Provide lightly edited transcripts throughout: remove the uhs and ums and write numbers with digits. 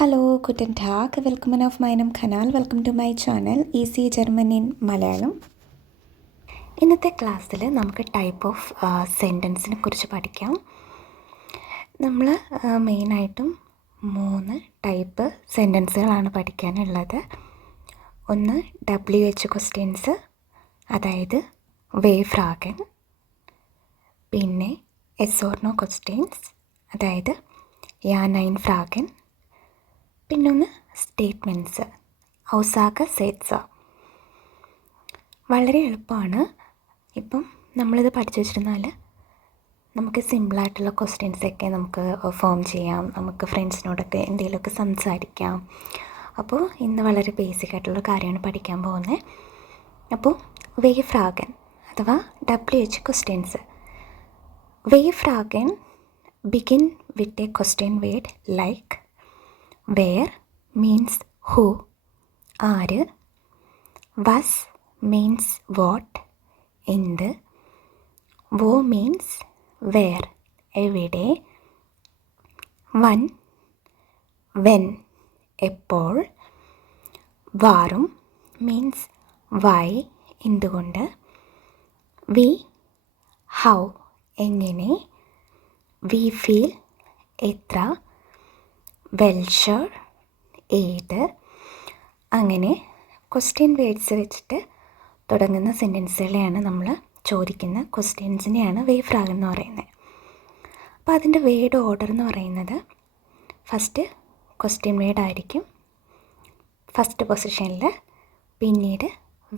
Hallo, guten Tag. Willkommen auf meinem Kanal. Welcome to my channel Easy German in Malayalam. ഇന്നത്തെ ക്ലാസ്സിൽ നമുക്ക് type of സെൻറ്റൻസിനെ കുറിച്ച് പഠിക്കാം. നമ്മൾ മെയിനായിട്ടും 3 ടൈപ്പ് സെൻറ്റൻസുകളാണ് പഠിക്കാനുള്ളത്. ഒന്ന് WH ക്വസ്റ്റ്യൻസ്, അതായത് വേ ഫ്രാഗൻ. പിന്നെ എസ് ഓർ നോ ക്വസ്റ്റ്യൻസ്, അതായത് യാ നൈൻ ഫ്രാഗൻ. പിന്നൊന്ന് സ്റ്റേറ്റ്മെൻറ്റ്സ്, ഔസാക സേറ്റ്സ. വളരെ എളുപ്പമാണ്. ഇപ്പം നമ്മളിത് പഠിച്ചു വെച്ചിരുന്നാൽ നമുക്ക് സിമ്പിളായിട്ടുള്ള ക്വസ്റ്റ്യൻസൊക്കെ നമുക്ക് ഫോം ചെയ്യാം, നമുക്ക് ഫ്രണ്ട്സിനോടൊക്കെ എന്തെങ്കിലുമൊക്കെ സംസാരിക്കാം. അപ്പോൾ ഇന്ന് വളരെ ബേസിക് ആയിട്ടുള്ള കാര്യമാണ് പഠിക്കാൻ പോകുന്നത്. അപ്പോൾ വേ ഫ്രാഗൻ അഥവാ WH ക്വസ്റ്റ്യൻസ്. വേ ഫ്രാഗൻ begin with a question word like where means who, ആര്. was means what, എന്ത്. wo means where, എവിടെ. when, when, എപ്പോൾ. warum means why, എന്തുകൊണ്ട്. we, how, എങ്ങനെ. we feel, എത്ര. വെൽഷർ, ഏത്. അങ്ങനെ ക്വസ്റ്റ്യൻ വേർഡ്സ് വെച്ചിട്ട് തുടങ്ങുന്ന സെൻറ്റൻസുകളെയാണ് നമ്മൾ ചോദിക്കുന്ന ക്വസ്റ്റ്യൻസിനെയാണ് വേ ഫ്രാഗൻ എന്ന് പറയുന്നത്. അപ്പോൾ അതിൻ്റെ വേർഡ് ഓർഡർ എന്ന് പറയുന്നത് ഫസ്റ്റ് ക്വസ്റ്റ്യൻ വേർഡ് ആയിരിക്കും ഫസ്റ്റ് പൊസിഷനിൽ, പിന്നീട്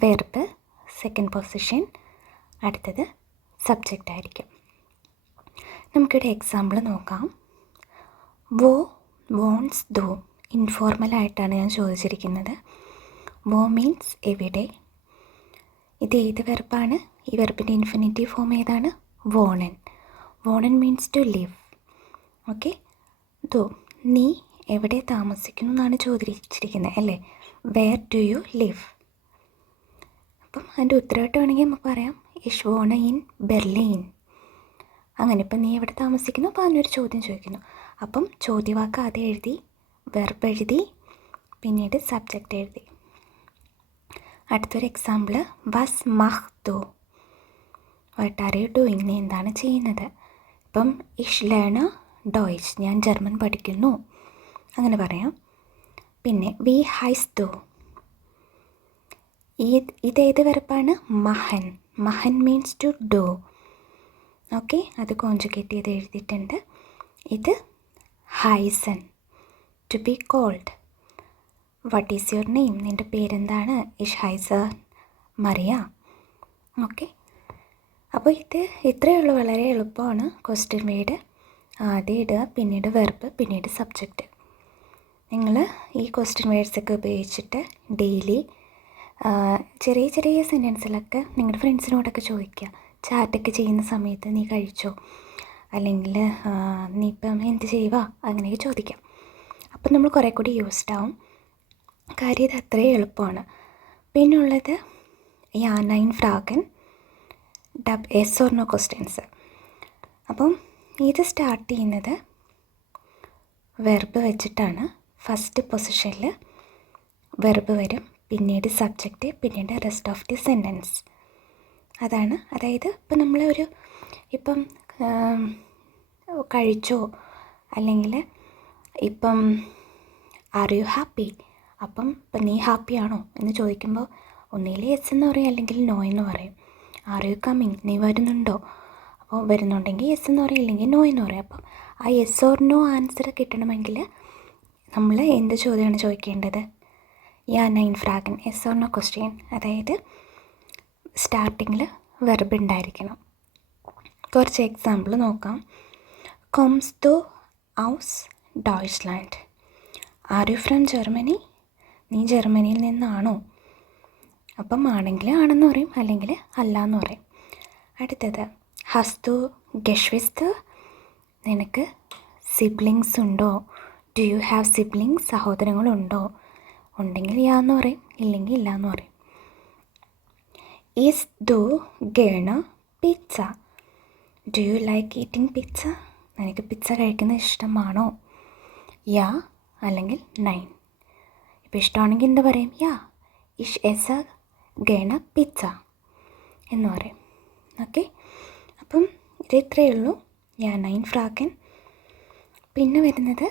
വെർബ് സെക്കൻഡ് പൊസിഷൻ, അടുത്തത് സബ്ജക്റ്റ് ആയിരിക്കും. നമുക്കിവിടെ എക്സാമ്പിൾ നോക്കാം. വോ വോൺസ് ദോ, ഇൻഫോർമലായിട്ടാണ് ഞാൻ ചോദിച്ചിരിക്കുന്നത്. വോ മീൻസ് എവിടെ. ഇത് ഏത് വെർബാണ്? ഈ വെർബിൻ്റെ ഇൻഫിനിറ്റീവ് ഫോം ഏതാണ്? വോണൻ. വോണൻ means to live. Okay. Though, നീ എവിടെ താമസിക്കുന്നു എന്നാണ് ചോദിച്ചിരിക്കുന്നത് അല്ലേ. Where do you live. അപ്പം അതിൻ്റെ ഉത്തരവായിട്ട് വേണമെങ്കിൽ നമുക്ക് പറയാം ഇഷ് വോണ ഇൻ ബെർലിൻ. അങ്ങനെ ഇപ്പം നീ എവിടെ താമസിക്കുന്നു, അപ്പോൾ അതിനൊരു ചോദ്യം ചോദിക്കുന്നു. അപ്പം ചോദ്യവാക്ക് ആദ്യം എഴുതി, വെർബ് എഴുതി, പിന്നീട് സബ്ജക്റ്റ് എഴുതി. അടുത്തൊരു എക്സാമ്പിൾ, വസ് മഹ് ദോ, വാട്ട് ആർ യു ഡൂയിങ്, നീ എന്താണ് ചെയ്യുന്നത്. ഇപ്പം ഇഷ് ലേണ ഡോയ്ച്ച്, ഞാൻ ജർമ്മൻ പഠിക്കുന്നു, അങ്ങനെ പറയാം. പിന്നെ വി ഹൈസ് ദോ, ഇതേത് വെർബാണ്? മഹൻ. മഹൻ മീൻസ് ടു ഡു. ഓക്കെ, അത് കോൺജുഗേറ്റ് ചെയ്ത് എഴുതിയിട്ടുണ്ട്. ഇത് ഹൈസൻ, to be called. What is your name, നിൻ്റെ പേരെന്താണ്? ഇഷ് ഹൈസൻ മറിയ. ഓക്കെ, അപ്പോൾ ഇത് ഇത്രയേ ഉള്ളൂ, വളരെ എളുപ്പമാണ്. ക്വസ്റ്റ്യൻ വേർഡ് ആദ്യം ഇടുക, പിന്നീട് വെർബ്, പിന്നീട് സബ്ജക്റ്റ്. നിങ്ങൾ ഈ ക്വസ്റ്റ്യൻ വേർഡ്സൊക്കെ ഉപയോഗിച്ചിട്ട് ഡെയിലി ചെറിയ ചെറിയ സെൻറ്റൻസിലൊക്കെ നിങ്ങളുടെ ഫ്രണ്ട്സിനോടൊക്കെ ചോദിക്കുക. ചാറ്റൊക്കെ ചെയ്യുന്ന സമയത്ത് നീ കഴിച്ചോ, അല്ലെങ്കിൽ നീ ഇപ്പം എന്ത് ചെയ്യുക, അങ്ങനെയൊക്കെ ചോദിക്കാം. അപ്പം നമ്മൾ കുറേ കൂടി യൂസ്ഡ് ആവും. കാര്യം ഇത് അത്രയും എളുപ്പമാണ്. പിന്നുള്ളത് യാ നൈൻ ഫ്രാഗൻ എസ് ഓർ നോ ക്വസ്റ്റ്യൻസ്. അപ്പം ഇത് സ്റ്റാർട്ട് ചെയ്യുന്നത് വെർബ് വെച്ചിട്ടാണ്. ഫസ്റ്റ് പൊസിഷനിൽ വെർബ് വരും, പിന്നീട് സബ്ജക്റ്റ്, പിന്നീട് റെസ്റ്റ് ഓഫ് ദി സെൻറ്റൻസ്. അതാണ്, അതായത് ഇപ്പം നമ്മൾ ഇപ്പം കഴിച്ചോ, അല്ലെങ്കിൽ ഇപ്പം ആർ യു ഹാപ്പി, അപ്പം ഇപ്പം നീ ഹാപ്പിയാണോ എന്ന് ചോദിക്കുമ്പോൾ ഒന്നുകിൽ യെസ് എന്ന് പറയും, അല്ലെങ്കിൽ നോ എന്ന് പറയും. ആർ യു കമ്മിങ്, നീ വരുന്നുണ്ടോ, അപ്പോൾ വരുന്നുണ്ടെങ്കിൽ യെസ് എന്ന് പറയും, അല്ലെങ്കിൽ നോ എന്ന് പറയും. അപ്പം ആ യെസ് ഓർ നോ ആൻസർ കിട്ടണമെങ്കിൽ നമ്മൾ എന്ത് ചോദ്യമാണ് ചോദിക്കേണ്ടത്? യാ നൈൻ ഫ്രാഗൻ എസ് ഓർ നോ ക്വസ്റ്റ്യൻ, അതായത് സ്റ്റാർട്ടിങ്ങിൽ വെർബ് ഉണ്ടായിരിക്കണം. കുറച്ച് എക്സാമ്പിൾ നോക്കാം. കൊംസ് ദു ഔസ് ഡോയ്ച്ച്ലാൻഡ്, ആർ യു ഫ്രം ജർമ്മനി, നീ ജർമ്മനിയിൽ നിന്നാണോ. അപ്പം ആണെങ്കിൽ ആണെന്ന് പറയും, അല്ലെങ്കിൽ അല്ല എന്ന് പറയും. അടുത്തത് ഹസ് ദു ഗഷ്വിസ്ത്, നിനക്ക് സിബ്ലിങ്സ് ഉണ്ടോ. ഡു യു ഹാവ് സിബ്ലിങ്സ്, സഹോദരങ്ങളുണ്ടോ. ഉണ്ടെങ്കിൽ യാ എന്ന് പറയും, ഇല്ലെങ്കിൽ ഇല്ല എന്ന് പറയും. ഈസ് ദു ഗേണ പിസ്സ, do you like eating pizza, നിനക്ക് പിസ്സ കഴിക്കുന്നത് ഇഷ്ടമാണോ. യാ അല്ലെങ്കിൽ 9. ഇപ്പോൾ ഇഷ്ടമാണെങ്കിൽ എന്താ പറയും? യാ ഇഷ് എസ ഗേണ പിസ്സ എന്ന് പറയും. ഓക്കെ, അപ്പം ഇത് ഇത്രയേ ഉള്ളൂ. യാ 9 ഫ്രാക്കൻ. പിന്നെ വരുന്നത്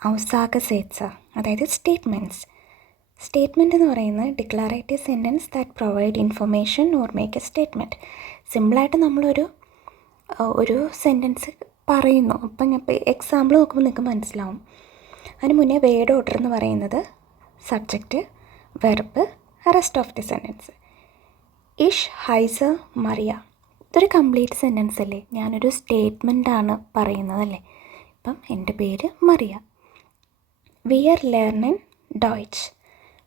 ഔസാഗസേറ്റ്സ, അതായത് സ്റ്റേറ്റ്മെൻറ്റ്സ്. സ്റ്റേറ്റ്മെൻറ്റ് എന്ന് പറയുന്നത് declarative sentence that provide information or make A statement. സിമ്പിളായിട്ട് ഒരു സെൻറ്റൻസ് പറയുന്നു. അപ്പം ഞാൻ ഇപ്പോൾ എക്സാമ്പിൾ നോക്കുമ്പോൾ നിങ്ങൾക്ക് മനസ്സിലാവും. അതിന് മുന്നേ വേർഡ് ഓർഡർ എന്ന് പറയുന്നത് subject, verb, rest of the sentence. ഇഷ് ഹൈസ മറിയ, ഇതൊരു കംപ്ലീറ്റ് സെൻറ്റൻസ് അല്ലേ? ഞാനൊരു സ്റ്റേറ്റ്മെൻറ്റാണ് പറയുന്നതല്ലേ. ഇപ്പം എൻ്റെ പേര് മറിയ. വി ആർ ലേർണിങ് ഡോയ്ച്ച്,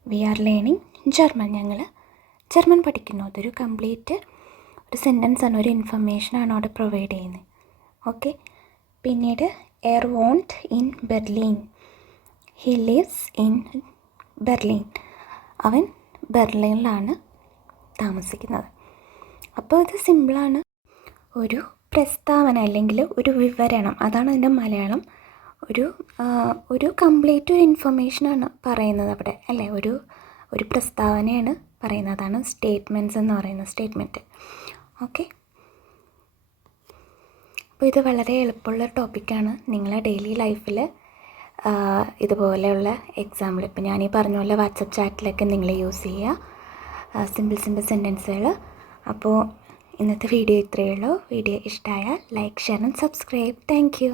വി ആർ ലേണിങ് ജർമ്മൻ, ഞങ്ങൾ ജർമ്മൻ പഠിക്കുന്നു. അതൊരു കംപ്ലീറ്റ് ഒരു സെൻറ്റൻസാണ്, ഒരു ഇൻഫർമേഷനാണ് അവിടെ പ്രൊവൈഡ് ചെയ്യുന്നത്. ഓക്കെ, പിന്നീട് എർ വോണ്ട് ഇൻ Berlin, he lives in Berlin, അവൻ ബെർലിനിലാണ് താമസിക്കുന്നത്. അപ്പോൾ ഇത് സിമ്പിളാണ്. ഒരു പ്രസ്താവന അല്ലെങ്കിൽ ഒരു വിവരണം, അതാണ് അതിൻ്റെ മലയാളം. ഒരു കംപ്ലീറ്റ് ഒരു ഇൻഫർമേഷനാണ് പറയുന്നത് അവിടെ, അല്ലേ? ഒരു പ്രസ്താവനയാണ് പറയുന്നതാണ് സ്റ്റേറ്റ്മെൻറ്റ്സ് എന്ന് പറയുന്ന സ്റ്റേറ്റ്മെൻറ്റ്. ഓക്കെ, അപ്പോൾ ഇത് വളരെ എളുപ്പമുള്ള ടോപ്പിക്കാണ്. നിങ്ങളെ ഡെയിലി ലൈഫിൽ ഇതുപോലെയുള്ള എക്സാമ്പിൾ, ഇപ്പോൾ ഞാനീ പറഞ്ഞ പോലെ വാട്സപ്പ് ചാറ്റിലൊക്കെ നിങ്ങൾ യൂസ് ചെയ്യുക സിമ്പിൾ സെൻറ്റൻസുകൾ. അപ്പോൾ ഇന്നത്തെ വീഡിയോ ഇത്രയേ ഉള്ളൂ. വീഡിയോ ഇഷ്ടമായാൽ like, share and subscribe. Thank you.